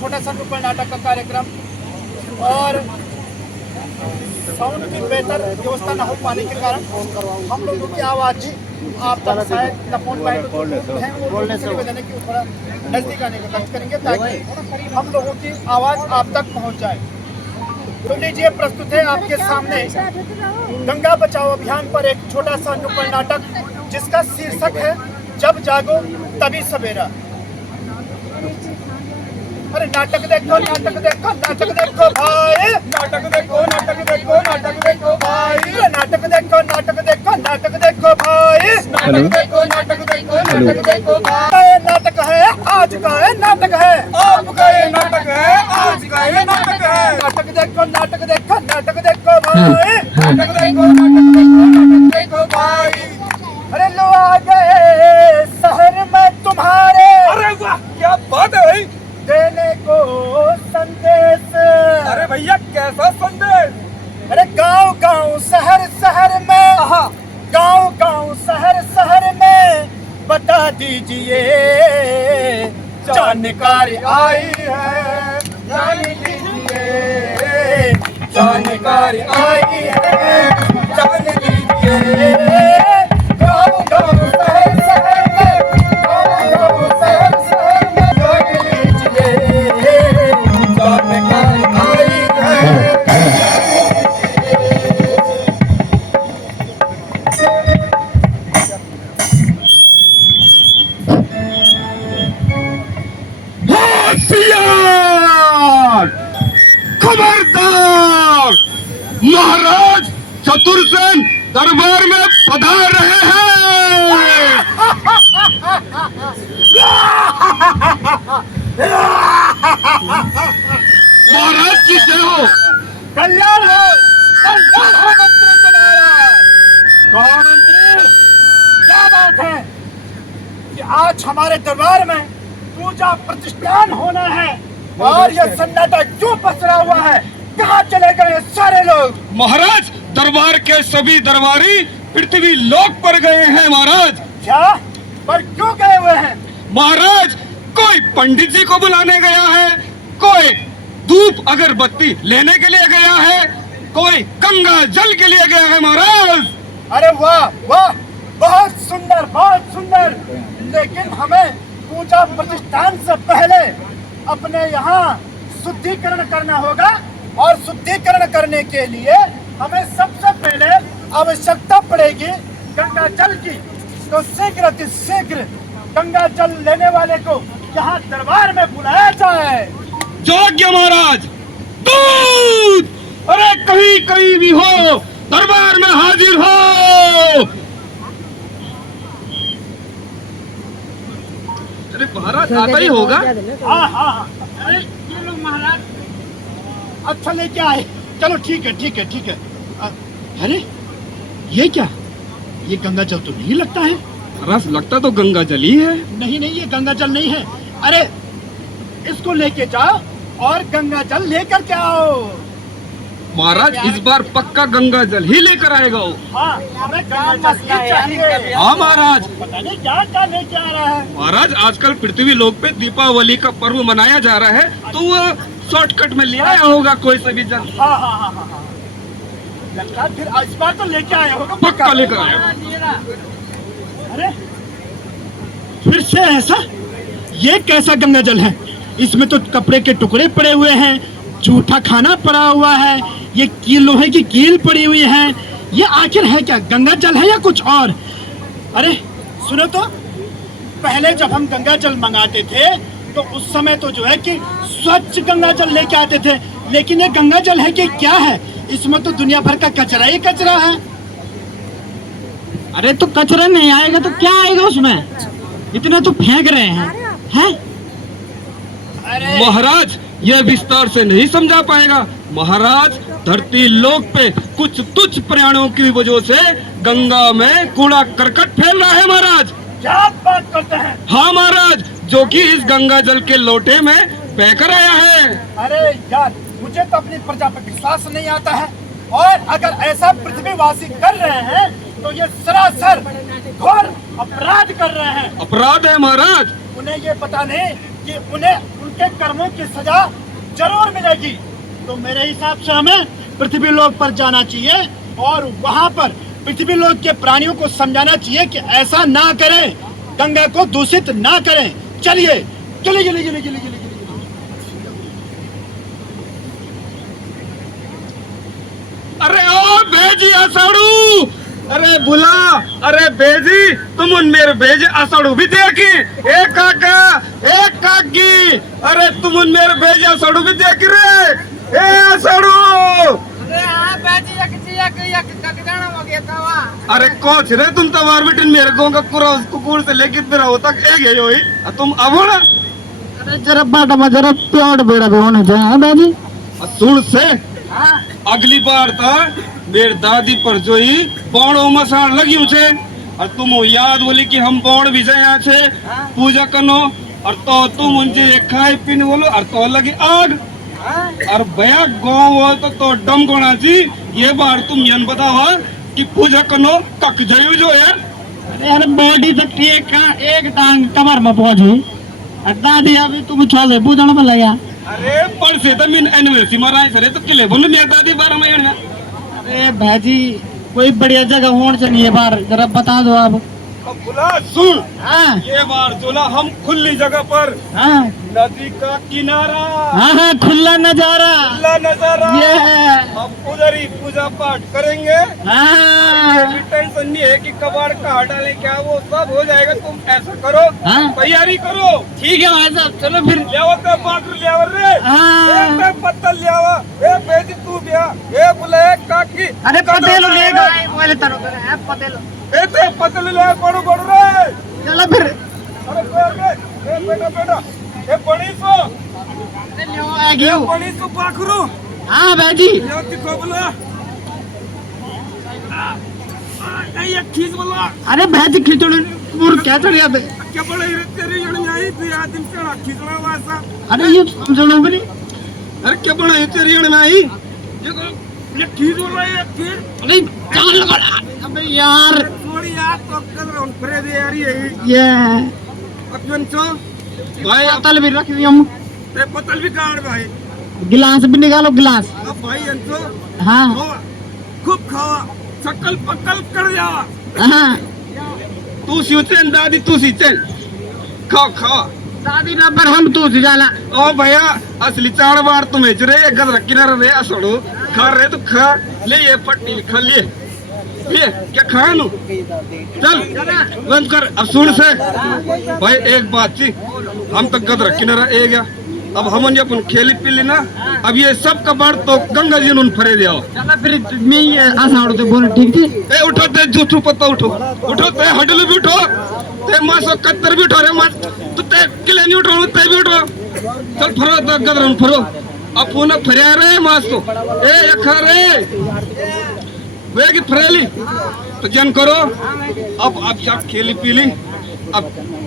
छोटा सा नुक्कड़ नाटक का कार्यक्रम और साउंड की बेहतर व्यवस्था न हो पाने के कारण हम लोगों की आवाज़ आप तक शायद न पहुँच पाए तो निवेदन है कि थोड़ा नजदीक आने का कष्ट करेंगे ताकि हम लोगों की आवाज़ आप तक पहुँच जाए। तो लीजिए प्रस्तुत है आपके सामने गंगा बचाओ अभियान पर एक छोटा सा नुक्कड़ नाटक जिसका शीर्षक है जब जागो तभी सवेरा। अरे नाटक देखो नाटक देखो नाटक देखो भाई, नाटक देखो नाटक देखो नाटक देखो भाई, नाटक देखो नाटक देखो नाटक देखो भाई, नाटक देखो नाटक देखो नाटक देखो भाई। नाटक है आज का है नाटक है आपका ये नाटक है आज का ये नाटक है। नाटक देखो नाटक देखो नाटक देखो भाई, नाटक देखो नाटक देखो नाटक देखो भाई। अरे लो आ गए शहर में तुम्हारे, अरे वाह क्या बात है भाई, देने को संदेश। अरे भैया कैसा संदेश? अरे गांव गांव शहर शहर में, गांव गांव शहर शहर में बता दीजिए जानकारी आई है, जान लीजिए जानकारी आई है, जान लीजिए गांव गांव शहर शहर में, गांव गांव शहर शहर में जान लीजिए जानकारी आई है। खबरदार, महाराज चतुरसेन दरबार में पधार रहे हैं। महाराज की जय हो, कल्याण हो मंत्री तुम्हारा। कहो मंत्री क्या बात है कि आज हमारे दरबार में पूजा प्रतिष्ठान होना है और यह सन्नाटा क्यों पसरा हुआ है? कहाँ चले गए सारे लोग? महाराज दरबार के सभी दरबारी पृथ्वी लोक पर गए हैं महाराज। क्या? पर क्यों गए हुए हैं? महाराज कोई पंडित जी को बुलाने गया है, कोई धूप अगरबत्ती लेने के लिए गया है, कोई गंगा जल के लिए गया है महाराज। अरे वाह वाह, बहुत सुंदर बहुत सुंदर। लेकिन हमें पूजा प्रतिष्ठान से पहले अपने यहाँ शुद्धिकरण करना होगा और शुद्धिकरण करने के लिए हमें सबसे पहले आवश्यकता पड़ेगी गंगा जल की। तो शीघ्र शीघ्र गंगा जल लेने वाले को यहाँ दरबार में बुलाया जाए। योग्य महाराज। दूत अरे कहीं कहीं भी हो दरबार में हाजिर हो। अरे महाराज आता ही होगा। हाँ हाँ हाँ, अरे ये लोग महाराज अच्छा लेके आए। चलो ठीक है ठीक है ठीक है। अरे ये क्या, ये गंगा जल तो नहीं लगता है। महाराज लगता तो गंगा जल ही है। नहीं नहीं, ये गंगा जल नहीं है। अरे इसको लेके जाओ और गंगा जल लेकर के आओ। महाराज इस बार पक्का गंगा जल ही लेकर आएगा वो। हाँ हमें गंगा जल ही चाहिए। हाँ महाराज। पता नहीं क्या क्या लेके आ रहा है। महाराज आजकल पृथ्वी लोक पे दीपावली का पर्व मनाया जा रहा है तो वो शॉर्टकट में ले आया होगा कोई से भी जल। हाँ हाँ हाँ हाँ हाँ, लगता है फिर इस बार तो लेके आया होगा। पक्का लेकर आएगा। अरे फिर से ऐसा? ये कैसा गंगा जल है? इसमें तो कपड़े के टुकड़े पड़े हुए हैं, जूठा खाना पड़ा हुआ है, ये लोहे की कील पड़ी हुई है। ये आखिर है क्या, गंगा जल है या कुछ और? अरे सुनो तो, पहले जब हम गंगा जल मंगाते थे तो उस समय तो जो है कि स्वच्छ गंगा जल लेके आते थे, लेकिन ये गंगा जल है कि क्या है? इसमें तो दुनिया भर का कचरा ही कचरा है। अरे तो कचरा नहीं आएगा तो क्या आएगा उसमें? इतना तो फेंक रहे हैं, हैं? अरे महाराज यह विस्तार से नहीं समझा पाएगा। महाराज धरती लोक पे कुछ तुच्छ प्राणियों की वजह से गंगा में कूड़ा करकट फैल रहा है महाराज। क्या बात करते हैं? हाँ महाराज, जो कि इस गंगा जल के लोटे में बहकर आया है। अरे यार, मुझे तो अपनी प्रजा पर विश्वास नहीं आता है। और अगर ऐसा पृथ्वीवासी कर रहे हैं तो ये सरासर घोर अपराध कर रहे हैं। अपराध है महाराज। उन्हें ये पता नहीं कि उन्हें के कर्मों की सजा जरूर मिलेगी। तो मेरे हिसाब से हमें पृथ्वी लोक पर जाना चाहिए और वहां पर पृथ्वी लोक के प्राणियों को समझाना चाहिए कि ऐसा ना करें, गंगा को दूषित ना करें। चलिए चलिए चलिए चलिए चलिए चलिए। अरे ओ भेजी असाड़ू, अरे बुला, अरे भेजी तुम उन मेरे भेजे असाड़ू भी देखी। ए काका, ए काकी, अरे तुम उन मेरे भेजे असाड़ू भी देख रे। ए असाड़ू, अरे हाँ बाजी एक ककड़ाना हो गया था। अरे कोच रे तुम तो मार बिटिन मेरे गाँव का पूरा कुकुर से लेकर फिर हो तक एक है जो ही तुम अब ना। अरे जरा बाटा में जरा प्यार बेड़ा भी होना चाहिए। हाँ बाजी सुन से अगली बार था मेरी दादी पर जो ही बौड़ो मसाण लगी उसे और तुम याद बोली कि हम बौड़ भी जाए यहाँ से पूजा करनो और तो तुम उनसे खाए पीने बोलो और तो लगी आग और भैया गाँव हो तो डम गोना जी। ये बार तुम यन बतावा कि पूजा करनो कक जायु जो है। अरे बॉडी तक एक टांग कमर में पहुंच हुई। दादी अभी तुम छोले पूजन में लगा। अरे पर से तो मीन एनिवर्सरी मराए सरे तो किले बोलो मेरी दादी 12 महीने। अरे भाजी कोई बढ़िया जगह होना चाहिए बार, जरा बता दो आप। अब बुला सुन, हाँ ये बार जोला हम खुली जगह पर हाँ नदी का किनारा, हाँ हाँ खुला नजारा खुला नजारा, ये है। हम उधर ही पूजा पाठ करेंगे। हाँ कोई टेंशन नहीं है कि कबाड़ कहाँ डाले क्या, वो सब हो जाएगा। तुम ऐसा करो, हाँ? तैयारी करो। ठीक है भाई साहब, चलो फिर। ले तो बाटर ले आवर रे, हाँ। ए पत्तल ले आवा, ए बेजी तू बिया, ए बुले काकी। अरे पतेलो ले गए बोले तरो है पतेलो। ए ते पत्तल ले बड़ो बड़ो रे। चलो फिर। अरे ए बेटा बेटा, ए बड़ी सो, ए बड़ी सो पाखरू। हाँ भाजी यो दिखो बोला, ये खींच बोला। अरे भाजी खिचड़ी पूर क्या चढ़ गया? क्या बड़े तेरी जड़ी आई थी आदिम से खींचना वासा। अरे ये समझना भी नहीं। अरे क्या बड़ा तेरी जड़ी में आई, ये खींच बोल रहा है खींच। अरे चाल बड़ा। अबे यार थोड़ी यार तो कर उन परे दे यार ये अपन चो भाई पतल भी रख दिया हम। ते पतल भी काट भाई, गिलास भी निकालो गिलास। अब भाई अंचो हाँ खूब खावा, सकल पकल कर जा। हाँ तू सीचन दादी तू सीचन खाओ खाओ। दादी ना पर हम तू जाला। ओ भैया असली चार बार तुम्हें रे गद रखी ना रे असड़ो खा रहे तो खा ले, ये पट्टी खा लिए ये क्या खाया नु चल बंद कर। अब सुन से भाई एक बात थी, हम तो गद रखी ना ए गया। अब हम अपन खेली पीली ना, अब ये सब कबाड़ तो गंगा जी ने फरे दिया। चला फिर मैं ये आसाड़ो तो बोल ठीक थी। ए उठो ते जूठू पत्ता उठो, उठो ते हडल भी उठो, ते मासो कत्तर भी उठो रे मास तो ते किले नहीं उठो ते भी उठो। चल फरो तो गदरन फरो, अब पुनः फरिया रे मास तो ए यखा रे वे की फरेली तो जन करो। अब सब खेली पीली, अब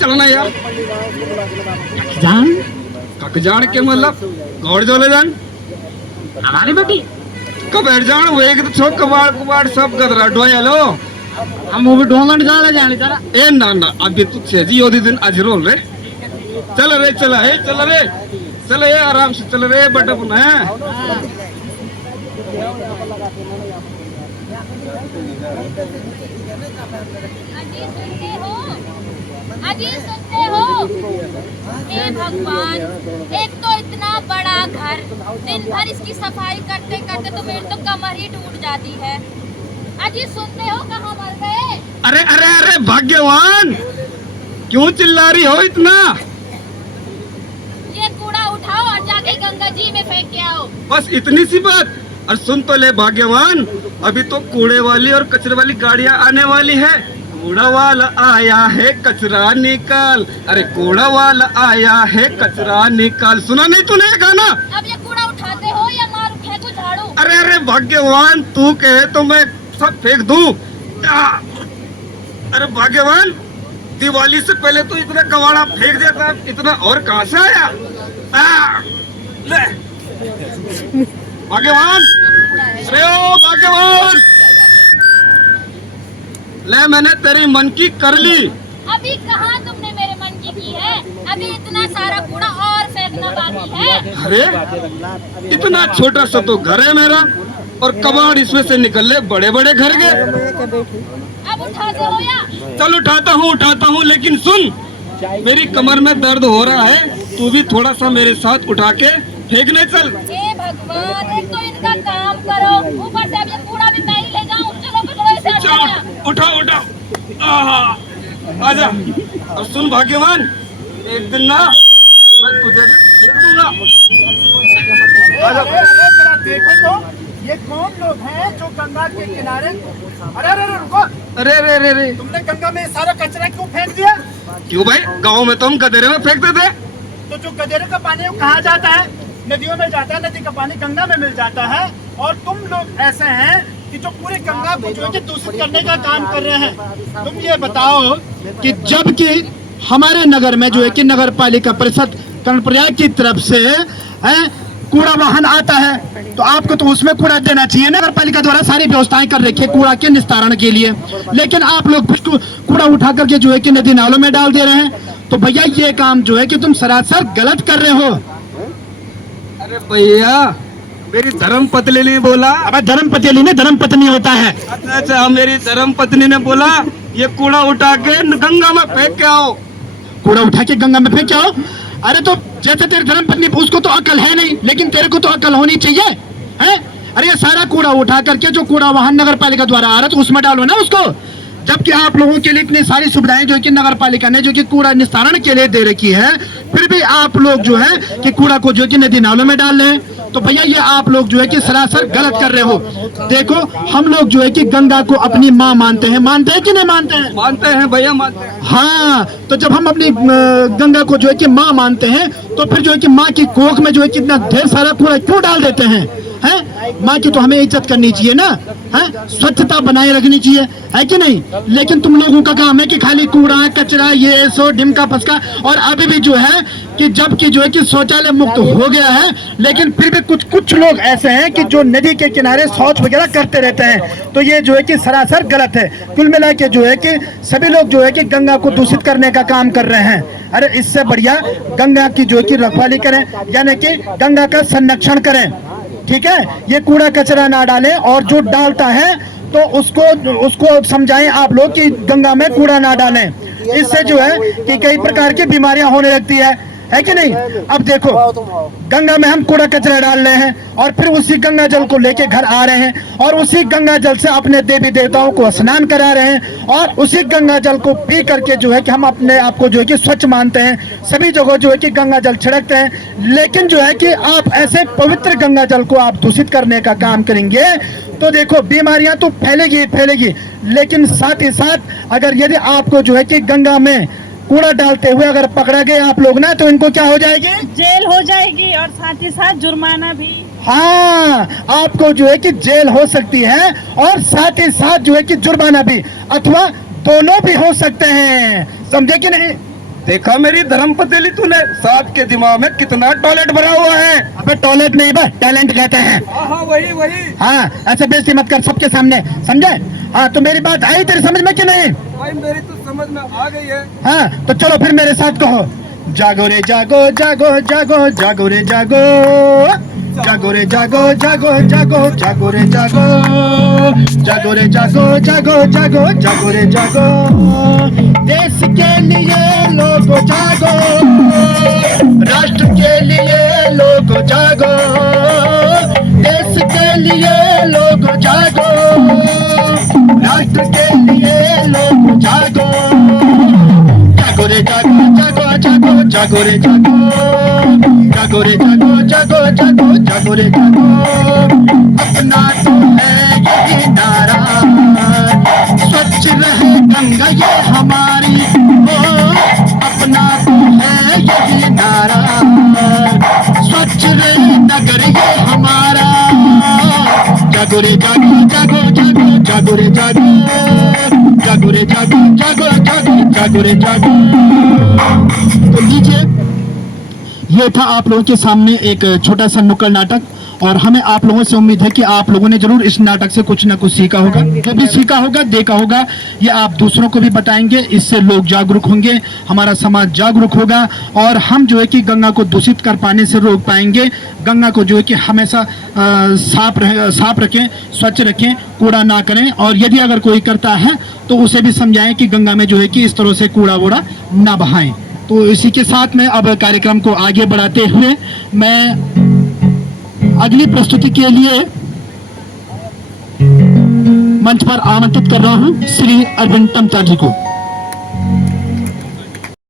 चलना यार जान कक जान के मतलब गौड़ जोले जान हमारी बेटी कब बैठ जान वो एक तो छो कबाड़ कुबाड़ सब गदरा डोया लो। हम वो भी डोंगन जाला जाने चला। ए ना ना अभी तू छेजी ओदी दिन आज रोल रे। चल रे चला है चल रे चल ये आराम से चल रे बट अपन है। अजी सुनते हो? हे भगवान, एक तो इतना बड़ा घर, दिन भर इसकी सफाई करते करते तो मेरी तो कमर ही टूट जाती है। अजी सुनते हो कहाँ मर गए? अरे अरे अरे भाग्यवान क्यों चिल्ला रही हो इतना? ये कूड़ा उठाओ और जाके गंगा जी में फेंक के आओ। बस इतनी सी बात। और सुन तो ले भाग्यवान, अभी तो कूड़े वाली और कचरे वाली गाड़ियां आने वाली है। कूड़ा वाला आया है कचरा निकाल, अरे कूड़ा वाला आया है कचरा निकाल। सुना नहीं तूने गाना? अब ये कूड़ा उठाते हो या मार फेंको झाड़ू? अरे अरे भाग्यवान तू कहे तो मैं सब फेंक दूं। अरे भाग्यवान दिवाली से पहले तो इतना कबाड़ा फेंक देता, इतना और कहां से आया? ले भाग्यवान, अरे ओ भाग्यवान, ले मैंने तेरी मन की कर ली। अभी कहाँ तुमने मेरे मन की है? अभी इतना सारा कूड़ा और फेंक इतना बाकी है? अरे इतना छोटा सा तो घर है मेरा, और कबाड़ इसमें से निकले बड़े बड़े घर के। अब उठाते हो या? चल उठाता हूँ, लेकिन सुन, मेरी कमर में दर्द हो रहा है, तू भी थोड़ा सा मेरे साथ उठा के फेंकने चल। हे भगवान, एक तो इनका काम करो, ऊपर से अब ये कूड़ा भी मैं ही ले जाऊं। चलो पकड़ो इसे, चल उठाओ, आहा, आजा। और सुन भाग्यवान, एक दिन ना मैं तुझे भी फेंक दूंगा। अरे जरा देखो तो, ये कौन लोग हैं जो गंगा के किनारे? अरे रुको, अरे तुमने गंगा में सारा कचरा क्यों फेंक दिया? क्यों भाई, गाँव में तो हम गधेरे में फेंकते थे। तो जो गधेरे का पानी वो कहाँ जाता है? नदियों में जाता है, नदी का पानी गंगा में मिल जाता है। और तुम लोग ऐसे हैं कि जो पूरे गंगा को जो है कि दूषित करने का काम कर रहे हैं। तुम ये बताओ कि जबकि हमारे नगर में जो है कि नगर पालिका परिषद कर्णप्रयाग की तरफ से कूड़ा वाहन आता है, तो आपको तो उसमें कूड़ा देना चाहिए। नगर पालिका द्वारा सारी व्यवस्थाएं कर रखी है कूड़ा के निस्तारण के लिए, लेकिन आप लोग कूड़ा उठा करके जो है कि नदी नालों में डाल दे रहे हैं। तो भैया ये काम जो है कि तुम सरासर गलत कर रहे हो। अरे भैया, मेरी धर्म पत्नी ने बोला। अब धर्म पत्नी नहीं, धर्म पत्नी होता है। अच्छा, मेरी धर्म पत्नी ने बोला ये कूड़ा उठा के गंगा में फेंक के आओ। कूड़ा उठा के गंगा में फेंक के आओ? अरे तो जैसे तेरी धर्म पत्नी, उसको तो अकल है नहीं, लेकिन तेरे को तो अकल होनी चाहिए है? अरे ये सारा कूड़ा उठा करके जो कूड़ा वाहन नगर पालिका द्वारा आ रहा है तो उसमें डालो ना उसको। जबकि आप लोगों के लिए इतनी सारी सुविधाएं जो कि नगर पालिका ने जो कि कूड़ा निस्तारण के लिए दे रखी है, फिर भी आप लोग जो है कि कूड़ा को जो कि नदी नालों में डाल रहे हैं। तो भैया ये आप लोग जो है कि सरासर गलत कर रहे हो। देखो, हम लोग जो है कि गंगा को अपनी माँ मानते हैं कि नहीं मानते हैं? मानते हैं भैया, मानते हैं। हाँ, तो जब हम अपनी गंगा को जो है कि माँ मानते हैं, तो फिर जो है कि माँ की कोख में जो है कितना ढेर सारा कूड़ा क्यों डाल देते हैं? माँ की तो हमें इज्जत करनी चाहिए ना, है? स्वच्छता बनाए रखनी चाहिए, है कि नहीं? लेकिन तुम लोगों का काम है कि खाली कूड़ा कचरा ये सो ढिमका फसका। और अभी भी जो है कि जबकि जो है कि शौचालय मुक्त हो गया है, लेकिन फिर भी कुछ लोग ऐसे हैं कि जो नदी के किनारे शौच वगैरह करते रहते हैं। तो ये जो है कि सरासर गलत है। कुल मिला के जो है कि सभी लोग जो है कि गंगा को दूषित करने का काम कर रहे हैं। अरे इससे बढ़िया गंगा की जो है कि रखवाली करें, यानी कि गंगा का संरक्षण करें, ठीक है? ये कूड़ा कचरा ना डालें, और जो डालता है तो उसको समझाएं आप लोग कि गंगा में कूड़ा ना डालें। इससे जो है कि कई प्रकार की बीमारियां होने लगती है कि नहीं? अब देखो, गंगा में हम कूड़ा कचरा डाल रहे हैं और फिर उसी गंगा जल को लेके घर आ रहे हैं, और उसी गंगा जल से अपने देवी देवताओं को स्नान करा रहे हैं, और उसी गंगा जल को पी करके जो है कि हम अपने आप को जो है कि स्वच्छ मानते हैं। सभी जगह जो है कि गंगा जल छिड़कते हैं, लेकिन जो है कि आप ऐसे पवित्र गंगा जल को आप दूषित करने का काम करेंगे तो देखो बीमारियां तो फैलेगी, लेकिन साथ ही साथ अगर यदि आपको जो है कि गंगा में कूड़ा डालते हुए अगर पकड़ा गए आप लोग ना, तो इनको क्या हो जाएगी? जेल हो जाएगी, और साथ ही साथ जुर्माना भी। हाँ, आपको जो है कि जेल हो सकती है, और साथ ही साथ जो है कि जुर्माना भी, अथवा दोनों भी हो सकते हैं। समझे कि नहीं? देखा मेरी धर्म पत्नी तूने, साथ के दिमाग में कितना टॉयलेट भरा हुआ है। अबे टॉयलेट नहीं बस टैलेंट कहते हैं। हाँ वही। हाँ, ऐसे बेइज्जती मत कर सबके सामने, समझे? हाँ, तो मेरी बात आई तेरी समझ में कि नहीं? भाई मेरी तो समझ में आ गई है। हाँ, तो चलो फिर मेरे साथ कहो, जागो रे जागो, जागो जागो, जागो रे जागो, जागो रे जागो, जागो जागो, जागो रे जागो, जागो रे जागो, जागो जागो, जागो रे जागो। देश के लिए लोगो जागो, राष्ट्र के लिए लोगो जागो, देश के लिए लोगो जागो, राष्ट्र के लिए लोगो जागो, जागो रे जागो, जागो जागो, जागो रे जागो, जागो रे जागो, जागो जागो, जागो रे जागो। अपना तो है यही नारा, स्वच्छ रहे गंगा ये हमारी, अपना तो है यही नारा, स्वच्छ रहे नगर ये हमारा। जागो रे जागो, जागो जागो, जागो रे जागो, जागो रे जागो, जागो जागो, जागो रे जागो। तो लीजिए, ये था आप लोगों के सामने एक छोटा सा नुक्कड़ नाटक, और हमें आप लोगों से उम्मीद है कि आप लोगों ने जरूर इस नाटक से कुछ ना कुछ सीखा होगा। जो भी सीखा होगा, देखा होगा, ये आप दूसरों को भी बताएंगे। इससे लोग जागरूक होंगे, हमारा समाज जागरूक होगा, और हम जो है कि गंगा को दूषित कर पाने से रोक पाएंगे। गंगा को जो है कि हमेशा साफ रखें, स्वच्छ रखें, कूड़ा ना करें, और यदि अगर कोई करता है तो उसे भी समझाएं कि गंगा में जो है कि इस तरह से कूड़ा वूड़ा ना बहाएं। तो इसी के साथ में अब कार्यक्रम को आगे बढ़ाते हुए मैं अगली प्रस्तुति के लिए मंच पर आमंत्रित कर रहा हूं श्री अरविंद टमचा जी को।